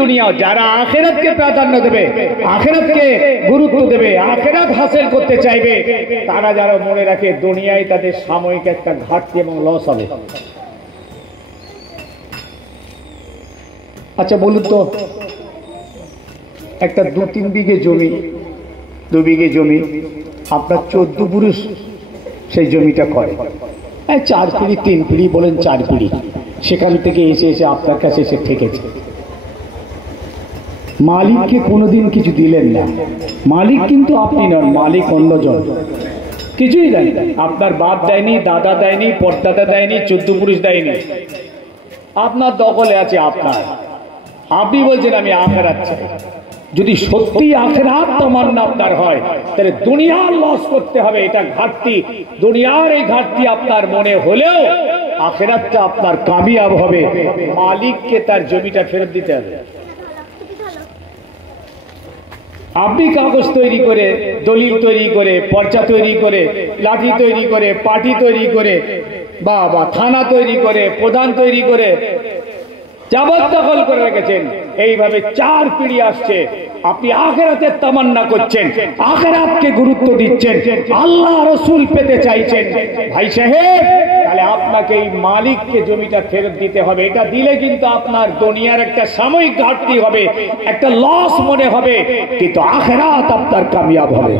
দুনিয়া যারা আখিরাতকে প্রাধান্য দেবে, আখিরাতকে গুরুত্ব দেবে, আখিরাত হাসিল করতে চাইবে, তারা যারা মনে রাখে দুনিয়ায় তাদের সাময়িক একটা ঘাটতি এবং লস হবে। আচ্ছা বলুন তো, একটা 2-3 বিঘে জমি, 2 বিঘে জমি আপনার 14 পুরুষ সেই জমিটা করে, 4 পিঁড়ি 3 পিঁড়ি বলেন 4 পিঁড়ি, সেখান থেকে এসে এসে আপনার কাছে এসে ঠেকেছে। মালিককে কোনোদিন কিছু দিলেন না, মালিক কিন্তু আপনি নন, মালিক অন্যজন, কিছুই দেন। আপনার বাপ দেয়নি, দাদা দেয়নি, পরদাদা দেয়নি, 14 পুরুষ দেয়নি, আপনার দখলে আছে আপনার। আপনি বলছেন আমি আখিরাত চাই। যদি সত্যি আখিরাত তামান্না আপনার হয়, তাহলে দুনিয়ার লস করতে হবে, এটা ঘাটতি। দুনিয়ার এই ঘাটতি আপনার মনে হলেও আখিরাতটা আপনার কামিয়াব হবে। মালিককে তার জমিটা ফেরত দিতে হবে। আপনি কাগজ তৈরি করে, দলিল তৈরি করে, পর্চা তৈরি করে, লাঠি তৈরি করে, পার্টি তৈরি করে, বা থানা তৈরি করে, প্রধান তৈরি করে জবরদখল করে রেখেছেন। এইভাবে 4 পিঁড়ি আসছে, আপনি আখিরাতের তামান্না করছেন, আখিরাতকে গুরুত্ব দিচ্ছেন, আল্লাহ রাসূল পেতে চাইছেন। ভাই সাহেব, তাহলে আপনাকে এই মালিককে জমিটা ফেরত দিতে হবে। এটা দিলে কিন্তু আপনার দুনিয়ার একটা সাময়িক ঘাটতি হবে, একটা লস মনে হবে, কিন্তু আখিরাত আপনার কামিয়াব হবে।